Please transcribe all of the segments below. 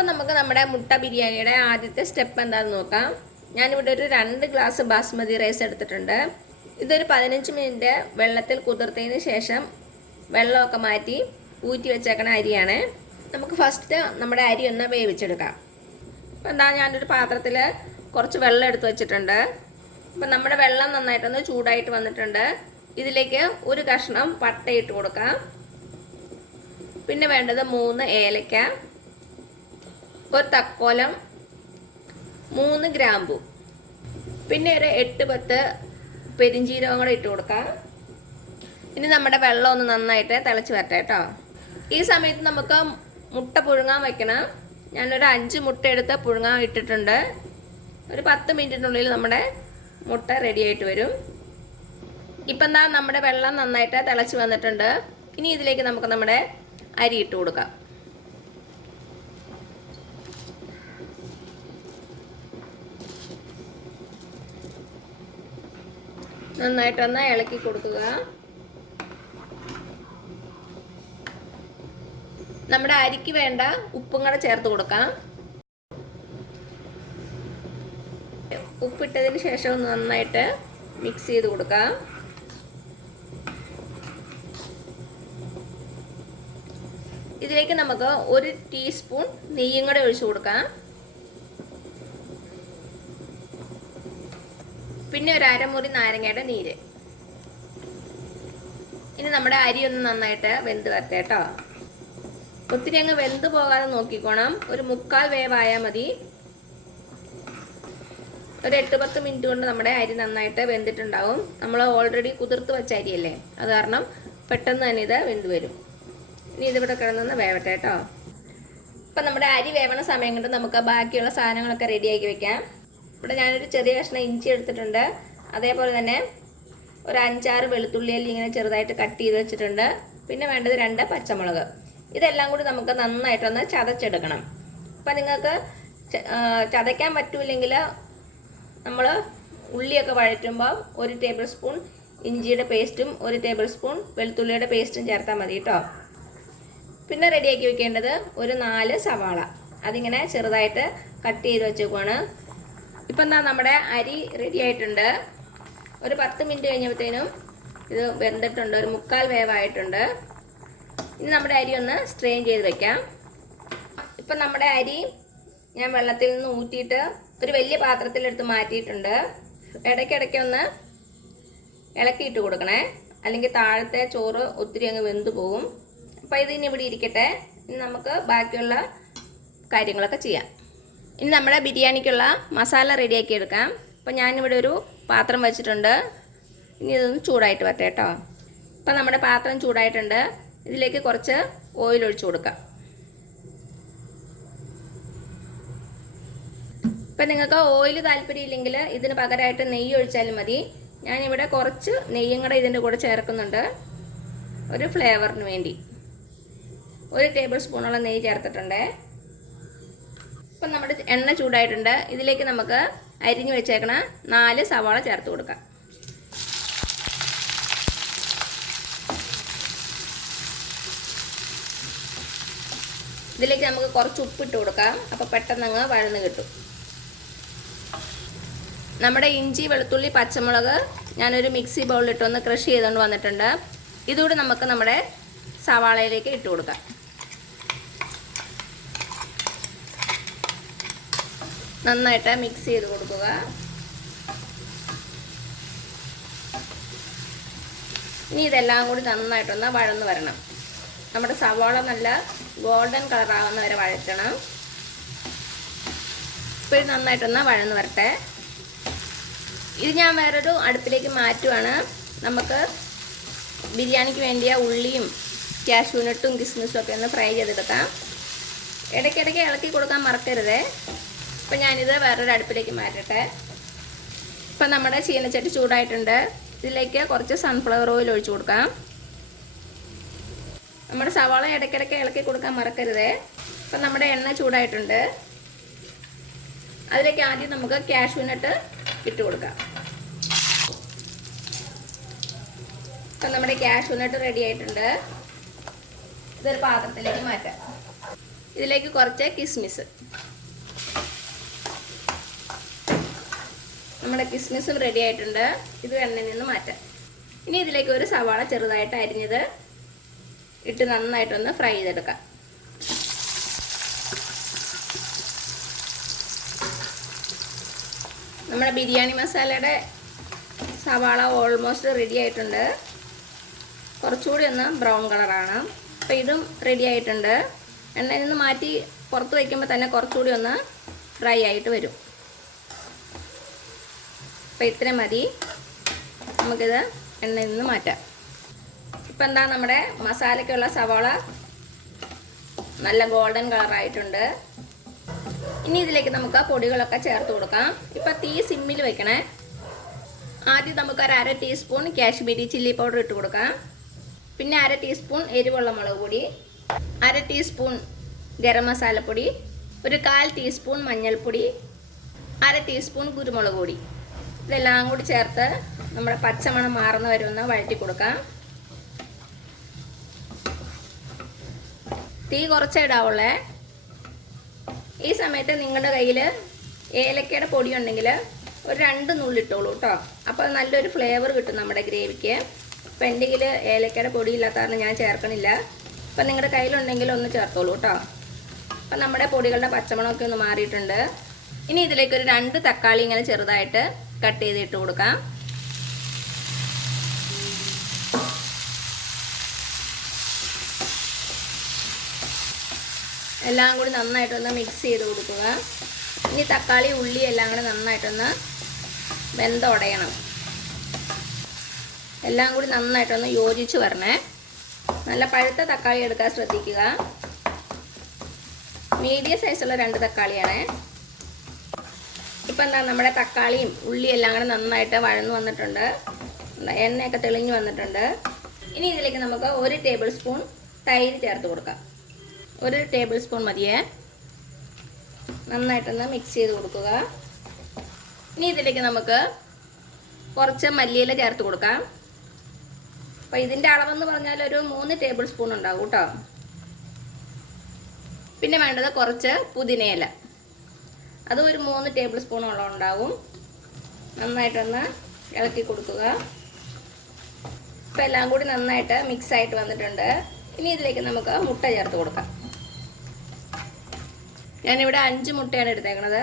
അപ്പോൾ നമുക്ക് നമ്മുടെ മുട്ട ബിരിയാണിയുടെ ആദ്യത്തെ സ്റ്റെപ്പ് എന്താണെന്ന് നോക്കാം. ഞാനിവിടെ ഒരു 2 ഗ്ലാസ് ബാസ്മതി റൈസ് എടുത്തിട്ടുണ്ട്. ഇതൊരു 15 മിനിറ്റ് വെള്ളത്തിൽ കുതിർത്തതിന് ശേഷം വെള്ളമൊക്കെ മാറ്റി ഊറ്റി വെച്ചേക്കണ അരിയാണ്. നമുക്ക് ഫസ്റ്റ് നമ്മുടെ അരി ഒന്ന് വേവിച്ചെടുക്കാം. അപ്പോൾ എന്താ, ഞാനൊരു പാത്രത്തിൽ കുറച്ച് വെള്ളം എടുത്ത് വെച്ചിട്ടുണ്ട്. അപ്പം നമ്മുടെ വെള്ളം നന്നായിട്ടൊന്ന് ചൂടായിട്ട് വന്നിട്ടുണ്ട്. ഇതിലേക്ക് ഒരു കഷ്ണം പട്ട ഇട്ട് കൊടുക്കാം. പിന്നെ വേണ്ടത് 3 ഏലക്ക, ഒരു തക്കോലം, 3 ഗ്രാമ്പു, പിന്നെ ഒരു 8-10 പെരിഞ്ചീരകം കൂടെ ഇട്ട് കൊടുക്കാം. ഇനി നമ്മുടെ വെള്ളം ഒന്ന് നന്നായിട്ട് തിളച്ച് വരട്ടെ കേട്ടോ. ഈ സമയത്ത് നമുക്ക് മുട്ട പുഴുങ്ങാൻ വയ്ക്കണം. ഞാനൊരു 5 മുട്ട എടുത്ത് പുഴുങ്ങാൻ ഇട്ടിട്ടുണ്ട്. ഒരു 10 മിനിറ്റിനുള്ളിൽ നമ്മുടെ മുട്ട റെഡി ആയിട്ട് വരും. ഇപ്പം എന്താ, നമ്മുടെ വെള്ളം നന്നായിട്ട് തിളച്ച് വന്നിട്ടുണ്ട്. ഇനി ഇതിലേക്ക് നമുക്ക് നമ്മുടെ അരി ഇട്ട് കൊടുക്കാം. നന്നായിട്ടൊന്ന് ഇളക്കി കൊടുക്കുക. നമ്മുടെ അരിക്ക് വേണ്ട ഉപ്പും കൂടെ ചേർത്ത് കൊടുക്കാം. ഉപ്പിട്ടതിന് ശേഷം ഒന്ന് നന്നായിട്ട് മിക്സ് ചെയ്ത് കൊടുക്കാം. ഇതിലേക്ക് നമുക്ക് 1 ടീസ്പൂൺ നെയ്യും കൂടെ ഒഴിച്ചു കൊടുക്കാം. പിന്നെ ഒരു അരമുറി നാരങ്ങയുടെ നീര്. ഇനി നമ്മുടെ അരി ഒന്ന് നന്നായിട്ട് വെന്ത് വരട്ടെ കേട്ടോ. ഒത്തിരി അങ്ങ് വെന്ത് പോകാതെ നോക്കിക്കോണം. ഒരു 3/4 വേവായാൽ മതി. ഒരു 8-10 മിനിറ്റ് കൊണ്ട് നമ്മുടെ അരി നന്നായിട്ട് വെന്തിട്ടുണ്ടാവും. നമ്മൾ ഓൾറെഡി കുതിർത്ത് വെച്ച അരിയല്ലേ, അത് കാരണം പെട്ടെന്ന് തന്നെ ഇത് വെന്ത് വരും. ഇനി ഇതിവിടെ കിടന്നൊന്ന് വേവട്ടെ കേട്ടോ. ഇപ്പം നമ്മുടെ അരി വേവണ സമയം കൊണ്ട് നമുക്ക് ബാക്കിയുള്ള സാധനങ്ങളൊക്കെ റെഡിയാക്കി വെക്കാം. ഇവിടെ ഞാനൊരു ചെറിയ കഷ്ണം ഇഞ്ചി എടുത്തിട്ടുണ്ട്. അതേപോലെ തന്നെ ഒരു 5-6 വെളുത്തുള്ളിയിൽ ഇങ്ങനെ ചെറുതായിട്ട് കട്ട് ചെയ്ത് വെച്ചിട്ടുണ്ട്. പിന്നെ വേണ്ടത് 2 പച്ചമുളക്. ഇതെല്ലാം കൂടി നമുക്ക് നന്നായിട്ടൊന്ന് ചതച്ചെടുക്കണം. അപ്പം നിങ്ങൾക്ക് ചതയ്ക്കാൻ പറ്റൂല്ലെങ്കിൽ നമ്മൾ ഉള്ളിയൊക്കെ വഴറ്റുമ്പോൾ 1 ടേബിൾ സ്പൂൺ ഇഞ്ചിയുടെ പേസ്റ്റും 1 ടേബിൾ സ്പൂൺ വെളുത്തുള്ളിയുടെ പേസ്റ്റും ചേർത്താൽ മതി കേട്ടോ. പിന്നെ റെഡിയാക്കി വെക്കേണ്ടത് ഒരു 4 സവാള. അതിങ്ങനെ ചെറുതായിട്ട് കട്ട് ചെയ്ത് വെച്ചേക്കുവാണ്. ഇപ്പം എന്താ, നമ്മുടെ അരി റെഡി ആയിട്ടുണ്ട്. ഒരു 10 മിനിറ്റ് കഴിഞ്ഞപ്പോഴത്തേനും ഇത് വെന്തിട്ടുണ്ട്. ഒരു 3/4 വേവായിട്ടുണ്ട്. ഇനി നമ്മുടെ അരി ഒന്ന് സ്ട്രെയിൻ ചെയ്ത് വെക്കാം. ഇപ്പം നമ്മുടെ അരി ഞാൻ വെള്ളത്തിൽ നിന്ന് ഊറ്റിയിട്ട് ഒരു വലിയ പാത്രത്തിലെടുത്ത് മാറ്റിയിട്ടുണ്ട്. ഇടയ്ക്കിടയ്ക്ക് ഒന്ന് ഇളക്കിയിട്ട് കൊടുക്കണേ, അല്ലെങ്കിൽ താഴത്തെ ചോറ് ഒത്തിരി അങ്ങ് വെന്ത് പോകും. അപ്പോൾ ഇതിനി ഇവിടെ ഇരിക്കട്ടെ. ഇനി നമുക്ക് ബാക്കിയുള്ള കാര്യങ്ങളൊക്കെ ചെയ്യാം. ഇനി നമ്മുടെ ബിരിയാണിക്കുള്ള മസാല റെഡിയാക്കി എടുക്കാം. അപ്പോൾ ഞാനിവിടെ ഒരു പാത്രം വെച്ചിട്ടുണ്ട്. ഇനി ഇതൊന്ന് ചൂടായിട്ട് വരട്ടെ കേട്ടോ. ഇപ്പം നമ്മുടെ പാത്രം ചൂടായിട്ടുണ്ട്. ഇതിലേക്ക് കുറച്ച് ഓയിൽ ഒഴിച്ചു കൊടുക്കാം. ഇപ്പം നിങ്ങൾക്ക് ഓയിൽ താല്പര്യമില്ലെങ്കിൽ ഇതിന് പകരമായിട്ട് നെയ്യ് ഒഴിച്ചാലും മതി. ഞാനിവിടെ കുറച്ച് നെയ്യും കൂടെ ഇതിൻ്റെ കൂടെ ചേർക്കുന്നുണ്ട്, ഒരു ഫ്ലേവറിന് വേണ്ടി. 1 ടേബിൾ സ്പൂണോളം നെയ്യ് ചേർത്തിട്ടുണ്ട്. ഇപ്പം നമ്മുടെ എണ്ണ ചൂടായിട്ടുണ്ട്. ഇതിലേക്ക് നമുക്ക് അരിഞ്ഞു വെച്ചേക്കണ 4 സവാള ചേർത്ത് കൊടുക്കാം. ഇതിലേക്ക് നമുക്ക് കുറച്ച് ഉപ്പിട്ട് കൊടുക്കാം. അപ്പോൾ പെട്ടെന്ന് അങ്ങ് വഴന്ന് കിട്ടും. നമ്മുടെ ഇഞ്ചി, വെളുത്തുള്ളി, പച്ചമുളക് ഞാനൊരു മിക്സി ബൗളിലിട്ടൊന്ന് ക്രഷ് ചെയ്തുകൊണ്ട് വന്നിട്ടുണ്ട്. ഇതുകൂടി നമുക്ക് നമ്മുടെ സവാളയിലേക്ക് ഇട്ട് കൊടുക്കാം. നന്നായിട്ട് മിക്സ് ചെയ്ത് കൊടുക്കുക. ഇനി ഇതെല്ലാം കൂടി നന്നായിട്ടൊന്ന് വഴന്ന് വരണം. നമ്മുടെ സവാള നല്ല ഗോൾഡൻ കളറാവുന്ന വരെ വഴറ്റണം. ഇപ്പോൾ ഇത് നന്നായിട്ടൊന്ന് വഴന്ന് വരട്ടെ. ഇത് ഞാൻ വേറൊരു അടുപ്പിലേക്ക് മാറ്റുവാണ്. നമുക്ക് ബിരിയാണിക്ക് വേണ്ടിയ ഉള്ളിയും കാഷ്യൂനട്ടും കിസ്മിസും ഒക്കെ ഒന്ന് ഫ്രൈ ചെയ്തെടുക്കാം. ഇടയ്ക്കിടയ്ക്ക് ഇളക്കി കൊടുക്കാൻ മറക്കരുതേ. അപ്പം ഞാനിത് വേറൊരു അടുപ്പിലേക്ക് മാറ്റട്ടെ. ഇപ്പം നമ്മുടെ ചീനച്ചട്ടി ചൂടായിട്ടുണ്ട്. ഇതിലേക്ക് കുറച്ച് സൺഫ്ലവർ ഓയിൽ ഒഴിച്ചു കൊടുക്കാം. നമ്മുടെ സവാള ഇടയ്ക്കിടയ്ക്ക് ഇളക്കി കൊടുക്കാൻ മറക്കരുതേ. അപ്പം നമ്മുടെ എണ്ണ ചൂടായിട്ടുണ്ട്. അതിലേക്ക് ആദ്യം നമുക്ക് കാഷ്യൂനട്ട് ഇട്ട് കൊടുക്കാം. അപ്പം നമ്മുടെ കാഷ്യൂനട്ട് റെഡി ആയിട്ടുണ്ട്. ഇതൊരു പാത്രത്തിലേക്ക് മാറ്റാം. ഇതിലേക്ക് കുറച്ച് കിസ്മിസ്. നമ്മുടെ കിസ്മിസും റെഡി ആയിട്ടുണ്ട്. ഇത് എണ്ണയിൽ നിന്ന് മാറ്റാം. ഇനി ഇതിലേക്ക് ഒരു സവാള ചെറുതായിട്ട് അരിഞ്ഞത് ഇട്ട് നന്നായിട്ടൊന്ന് ഫ്രൈ ചെയ്തെടുക്കാം. നമ്മുടെ ബിരിയാണി മസാലയുടെ സവാള ഓൾമോസ്റ്റ് റെഡി ആയിട്ടുണ്ട്. കുറച്ചുകൂടി ഒന്ന് ബ്രൗൺ കളറാണ്. അപ്പോൾ ഇതും റെഡി ആയിട്ടുണ്ട്. എണ്ണയിൽ നിന്ന് മാറ്റി പുറത്ത് വയ്ക്കുമ്പോൾ തന്നെ കുറച്ചുകൂടി ഒന്ന് ഫ്രൈ ആയിട്ട് വരും. അപ്പോൾ ഇത്രയും മതി. നമുക്കിത് എണ്ണയിൽ നിന്ന് മാറ്റാം. ഇപ്പം എന്താ നമ്മുടെ മസാലയ്ക്കുള്ള സവാള നല്ല ഗോൾഡൻ കളറായിട്ടുണ്ട്. ഇനി ഇതിലേക്ക് നമുക്ക് പൊടികളൊക്കെ ചേർത്ത് കൊടുക്കാം. ഇപ്പം തീ സിമ്മിൽ വെക്കണേ. ആദ്യം നമുക്ക് ഒരു 1/2 ടീസ്പൂൺ കാശ്മീരി ചില്ലി പൗഡർ ഇട്ട് കൊടുക്കാം. പിന്നെ 1/2 ടീസ്പൂൺ എരിവുള്ള മുളക് പൊടി, 1/2 ടീസ്പൂൺ ഗരം മസാലപ്പൊടി, ഒരു 1/4 ടീസ്പൂൺ മഞ്ഞൾപ്പൊടി, 1/2 ടീസ്പൂൺ കുരുമുളക് പൊടി. ഇതെല്ലാം കൂടി ചേർത്ത് നമ്മുടെ പച്ചമണം മാറുന്ന വരെ ഒന്ന് വഴറ്റി കൊടുക്കാം. തീ കുറച്ചേ ഇടാവുള്ളേ. ഈ സമയത്ത് നിങ്ങളുടെ കയ്യിൽ ഏലക്കയുടെ പൊടി ഉണ്ടെങ്കിൽ ഒരു 2 നുള്ളിട്ടോളൂ കേട്ടോ. അപ്പോൾ നല്ലൊരു ഫ്ലേവർ കിട്ടും നമ്മുടെ ഗ്രേവിക്ക്. അപ്പോൾ എൻ്റെ കയ്യിൽ ഏലക്കയുടെ പൊടി ഇല്ലാത്ത കാരണം ഞാൻ ചേർക്കണില്ല. അപ്പം നിങ്ങളുടെ കയ്യിലുണ്ടെങ്കിൽ ഒന്ന് ചേർത്തോളൂ കേട്ടോ. അപ്പം നമ്മുടെ പൊടികളുടെ പച്ചമണമൊക്കെ ഒന്ന് മാറിയിട്ടുണ്ട്. ഇനി ഇതിലേക്ക് ഒരു 2 തക്കാളി ഇങ്ങനെ ചെറുതായിട്ട് കട്ട് ചെയ്തിട്ട് കൊടുക്കാം. എല്ലാം കൂടി നന്നായിട്ടൊന്ന് മിക്സ് ചെയ്ത് കൊടുക്കുക. ഇനി തക്കാളി ഉള്ളി എല്ലാം കൂടി നന്നായിട്ടൊന്ന് വെന്തുടയണം. എല്ലാം കൂടി നന്നായിട്ടൊന്ന് യോജിച്ച് വരണേ. നല്ല പഴുത്ത തക്കാളി എടുക്കാൻ ശ്രദ്ധിക്കുക. മീഡിയം സൈസുള്ള 2 തക്കാളിയാണേ. ഇപ്പം എന്താ നമ്മുടെ തക്കാളിയും ഉള്ളിയും എല്ലാം കൂടെ നന്നായിട്ട് വഴന്നു വന്നിട്ടുണ്ട്. എണ്ണയൊക്കെ തെളിഞ്ഞ് വന്നിട്ടുണ്ട്. ഇനി ഇതിലേക്ക് നമുക്ക് 1 ടേബിൾ സ്പൂൺ തൈര് ചേർത്ത് കൊടുക്കാം. 1 ടേബിൾ സ്പൂൺ മതിയേ. നന്നായിട്ടൊന്ന് മിക്സ് ചെയ്ത് കൊടുക്കുക. ഇനി ഇതിലേക്ക് നമുക്ക് കുറച്ച് മല്ലിയില ചേർത്ത് കൊടുക്കാം. അപ്പോൾ ഇതിൻ്റെ അളവെന്ന് പറഞ്ഞാൽ ഒരു 3 ടേബിൾ സ്പൂൺ ഉണ്ടാവും കേട്ടോ. പിന്നെ വേണ്ടത് കുറച്ച് പുതിനയില, അതും ഒരു 3 ടേബിൾ സ്പൂണോളം ഉണ്ടാവും. നന്നായിട്ടൊന്ന് ഇളക്കി കൊടുക്കുക. ഇപ്പോൾ എല്ലാം കൂടി നന്നായിട്ട് മിക്സ് ആയിട്ട് വന്നിട്ടുണ്ട്. ഇനി ഇതിലേക്ക് നമുക്ക് മുട്ട ചേർത്ത് കൊടുക്കാം. ഞാനിവിടെ 5 മുട്ടയാണ് എടുത്തേക്കണത്.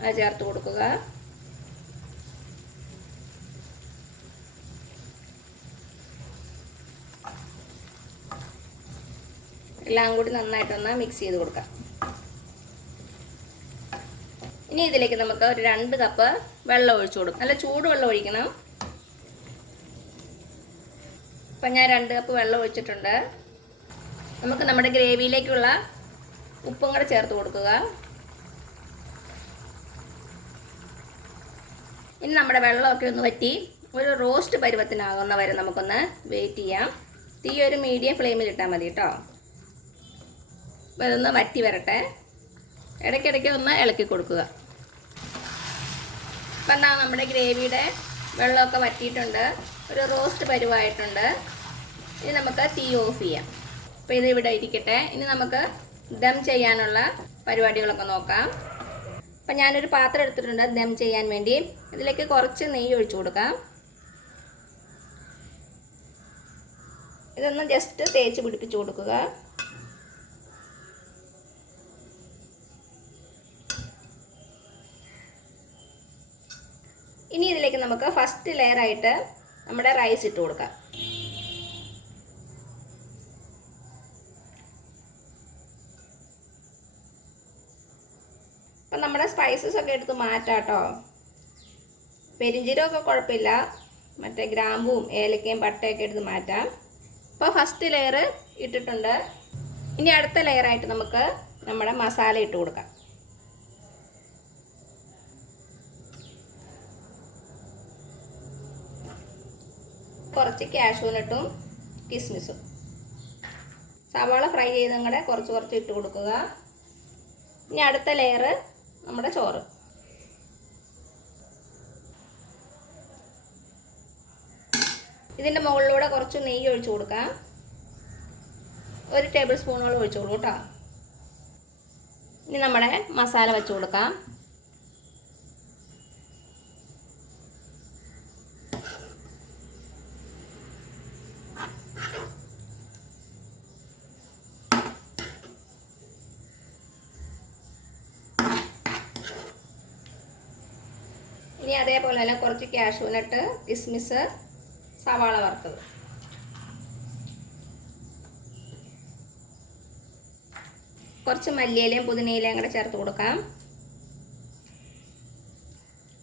അത് ചേർത്ത് കൊടുക്കുക. എല്ലാം കൂടി നന്നായിട്ടൊന്ന് മിക്സ് ചെയ്ത് കൊടുക്കാം. ഇനി ഇതിലേക്ക് നമുക്ക് ഒരു 2 കപ്പ് വെള്ളം ഒഴിച്ചു കൊടുക്കാം. നല്ല ചൂടുവെള്ളം ഒഴിക്കണം. അപ്പം ഞാൻ 2 കപ്പ് വെള്ളം ഒഴിച്ചിട്ടുണ്ട്. നമുക്ക് നമ്മുടെ ഗ്രേവിയിലേക്കുള്ള ഉപ്പും കൂടെ ചേർത്ത് കൊടുക്കുക. ഇനി നമ്മുടെ വെള്ളമൊക്കെ ഒന്ന് വറ്റി ഒരു റോസ്റ്റ് പരുവത്തിനാകുന്ന വരെ നമുക്കൊന്ന് വെയിറ്റ് ചെയ്യാം. തീ ഒരു മീഡിയം ഫ്ലെയിമിൽ ഇട്ടാൽ മതി കേട്ടോ. അപ്പോൾ ഇതൊന്ന് വറ്റി വരട്ടെ. ഇടയ്ക്കിടയ്ക്ക് ഒന്ന് ഇളക്കി കൊടുക്കുക. ഇപ്പം എന്താ നമ്മുടെ ഗ്രേവിയുടെ വെള്ളമൊക്കെ വറ്റിയിട്ടുണ്ട്. ഒരു റോസ്റ്റ് പരുവായിട്ടുണ്ട്. ഇനി നമുക്ക് തീ ഓഫ് ചെയ്യാം. അപ്പോൾ ഇത് ഇവിടെ ഇരിക്കട്ടെ. ഇനി നമുക്ക് ദം ചെയ്യാനുള്ള പരിപാടികളൊക്കെ നോക്കാം. അപ്പം ഞാനൊരു പാത്രം എടുത്തിട്ടുണ്ട് ദം ചെയ്യാൻ വേണ്ടി. ഇതിലേക്ക് കുറച്ച് നെയ്യ് ഒഴിച്ചു കൊടുക്കാം. ഇതൊന്ന് ജസ്റ്റ് തേച്ച് പിടിപ്പിച്ച് കൊടുക്കുക. ഇനി ഇതിലേക്ക് നമുക്ക് ഫസ്റ്റ് ലെയറായിട്ട് നമ്മുടെ റൈസ് ഇട്ട് കൊടുക്കാം. അപ്പം നമ്മുടെ സ്പൈസസ് ഒക്കെ എടുത്ത് മാറ്റാം കേട്ടോ. പെരിഞ്ചീരകമൊക്കെ കുഴപ്പമില്ല, മറ്റേ ഗ്രാമ്പും ഏലക്കയും പട്ടയൊക്കെ എടുത്ത് മാറ്റാം. അപ്പോൾ ഫസ്റ്റ് ലെയർ ഇട്ടിട്ടുണ്ട്. ഇനി അടുത്ത ലെയറായിട്ട് നമുക്ക് നമ്മുടെ മസാല ഇട്ട് കൊടുക്കാം. കുറച്ച് കാഷ്യൂനട്ടും കിസ്മിസും, സവാള ഫ്രൈ ചെയ്തും കൂടെ കുറച്ച് ഇട്ട് കൊടുക്കുക. ഇനി അടുത്ത ലെയർ നമ്മുടെ ചോറ്. ഇതിൻ്റെ മുകളിലൂടെ കുറച്ച് നെയ്യ് ഒഴിച്ചു കൊടുക്കാം. 1 ടേബിൾ സ്പൂണോളം ഒഴിച്ചോളൂ കേട്ടോ. ഇനി നമ്മുടെ മസാല വെച്ച് കൊടുക്കാം. ഇനി അതേപോലെ തന്നെ കുറച്ച് കാഷ്യൂ നട്ട്, കിസ്മിസ്, സവാള വറുത്തത്, കുറച്ച് മല്ലിയിലയും പുതിനയിലയും കൂടെ ചേർത്ത് കൊടുക്കാം.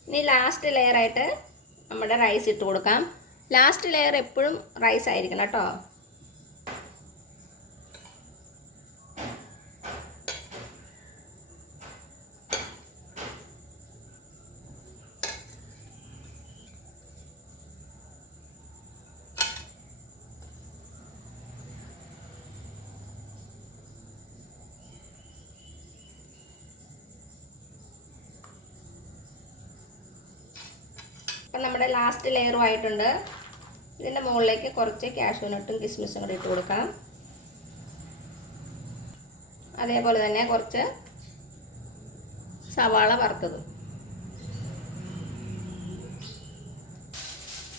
ഇനി ലാസ്റ്റ് ലെയറായിട്ട് നമ്മുടെ റൈസ് ഇട്ട് കൊടുക്കാം. ലാസ്റ്റ് ലെയർ എപ്പോഴും റൈസ് ആയിരിക്കണം കേട്ടോ. അപ്പം നമ്മുടെ ലാസ്റ്റ് ലെയറും ആയിട്ടുണ്ട്. ഇതിൻ്റെ മുകളിലേക്ക് കുറച്ച് കാഷ്യൂ നട്ടും കിസ്മിസും കൂടി ഇട്ട് കൊടുക്കാം. അതേപോലെ തന്നെ കുറച്ച് സവാള വറുത്തതും.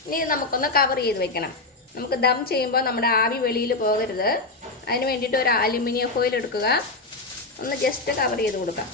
ഇനി നമുക്കൊന്ന് കവർ ചെയ്ത് വെക്കണം. നമുക്ക് ദം ചെയ്യുമ്പോൾ നമ്മുടെ ആവി വെളിയിൽ പോകരുത്. അതിന് വേണ്ടിയിട്ട് ഒരു അലുമിനിയം ഫോയിൽ എടുക്കുക, ഒന്ന് ജസ്റ്റ് കവർ ചെയ്ത് കൊടുക്കാം.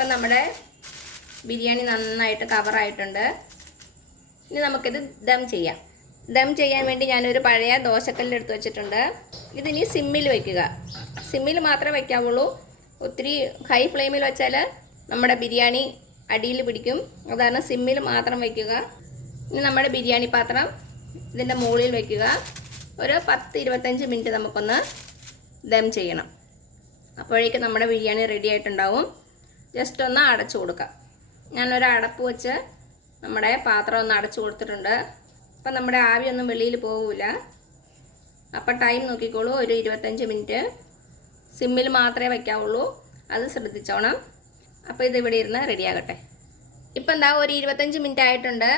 അപ്പം നമ്മുടെ ബിരിയാണി നന്നായിട്ട് കവറായിട്ടുണ്ട്. ഇനി നമുക്കിത് ദം ചെയ്യാം. ദം ചെയ്യാൻ വേണ്ടി ഞാനൊരു പഴയ ദോശക്കല്ല് എടുത്ത് വെച്ചിട്ടുണ്ട്. ഇതിനി സിമ്മിൽ വയ്ക്കുക. സിമ്മിൽ മാത്രമേ വയ്ക്കാവുള്ളൂ. ഒത്തിരി ഹൈ ഫ്ലെയിമിൽ വെച്ചാൽ നമ്മുടെ ബിരിയാണി അടിയിൽ പിടിക്കും. അതാണ് സിമ്മിൽ മാത്രം വയ്ക്കുക. ഇനി നമ്മുടെ ബിരിയാണി പാത്രം ഇതിൻ്റെ മുകളിൽ വയ്ക്കുക. ഒരു 10-25 മിനിറ്റ് നമുക്കൊന്ന് ദം ചെയ്യണം. അപ്പോഴേക്കും നമ്മുടെ ബിരിയാണി റെഡി ആയിട്ടുണ്ടാവും. ജസ്റ്റ് ഒന്ന് അടച്ചു കൊടുക്കാം. ഞാനൊരു അടപ്പ് വെച്ച് നമ്മുടെ പാത്രം ഒന്ന് അടച്ചു കൊടുത്തിട്ടുണ്ട്. അപ്പം നമ്മുടെ ആവിയൊന്നും വെളിയിൽ പോകില്ല. അപ്പം ടൈം നോക്കിക്കോളൂ. ഒരു 25 മിനിറ്റ് സിമ്മിൽ മാത്രമേ വയ്ക്കാവുള്ളൂ. അത് ശ്രദ്ധിച്ചോണം. അപ്പോൾ ഇതിവിടെ ഇരുന്ന് റെഡിയാകട്ടെ. ഇപ്പം എന്താ ഒരു 25 മിനിറ്റ് ആയിട്ടുണ്ട്.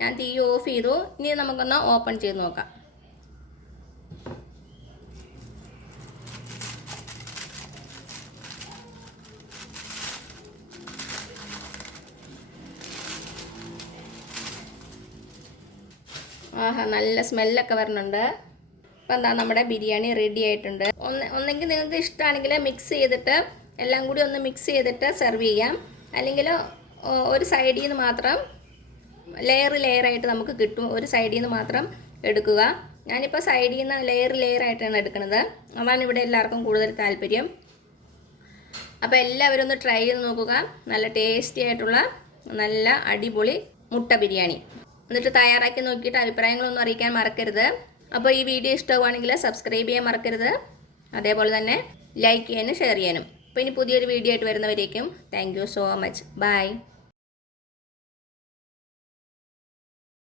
ഞാൻ തീ ഓഫ് ചെയ്തു. ഇനി നമുക്കൊന്ന് ഓപ്പൺ ചെയ്ത് നോക്കാം. ആഹാ, നല്ല സ്മെല്ലൊക്കെ വരുന്നുണ്ട്. അപ്പം എന്താ നമ്മുടെ ബിരിയാണി റെഡി ആയിട്ടുണ്ട്. ഒന്നെങ്കിൽ നിങ്ങൾക്ക് ഇഷ്ടമാണെങ്കിൽ മിക്സ് ചെയ്തിട്ട് എല്ലാം കൂടി ഒന്ന് മിക്സ് ചെയ്തിട്ട് സെർവ് ചെയ്യാം. അല്ലെങ്കിൽ ഒരു സൈഡിൽ നിന്ന് മാത്രം ലെയറായിട്ട് നമുക്ക് കിട്ടും. ഒരു സൈഡിൽ നിന്ന് മാത്രം എടുക്കുക. ഞാനിപ്പോൾ സൈഡിൽ നിന്ന് ലെയറായിട്ടാണ് എടുക്കുന്നത്. അതാണ് ഇവിടെ എല്ലാവർക്കും കൂടുതൽ താല്പര്യം. അപ്പോൾ എല്ലാവരും ഒന്ന് ട്രൈ ചെയ്ത് നോക്കുക. നല്ല ടേസ്റ്റി ആയിട്ടുള്ള നല്ല അടിപൊളി മുട്ട ബിരിയാണി. എന്നിട്ട് തയ്യാറാക്കി നോക്കിയിട്ട് അഭിപ്രായങ്ങളൊന്നും അറിയിക്കാൻ മറക്കരുത്. അപ്പോൾ ഈ വീഡിയോ ഇഷ്ടമാണെങ്കിൽ സബ്സ്ക്രൈബ് ചെയ്യാൻ മറക്കരുത്. അതേപോലെ തന്നെ ലൈക്ക് ചെയ്യാനും ഷെയർ ചെയ്യാനും. അപ്പോൾ ഇനി പുതിയൊരു വീഡിയോ ആയിട്ട് വരുന്നവരേക്കും thank you so much. By.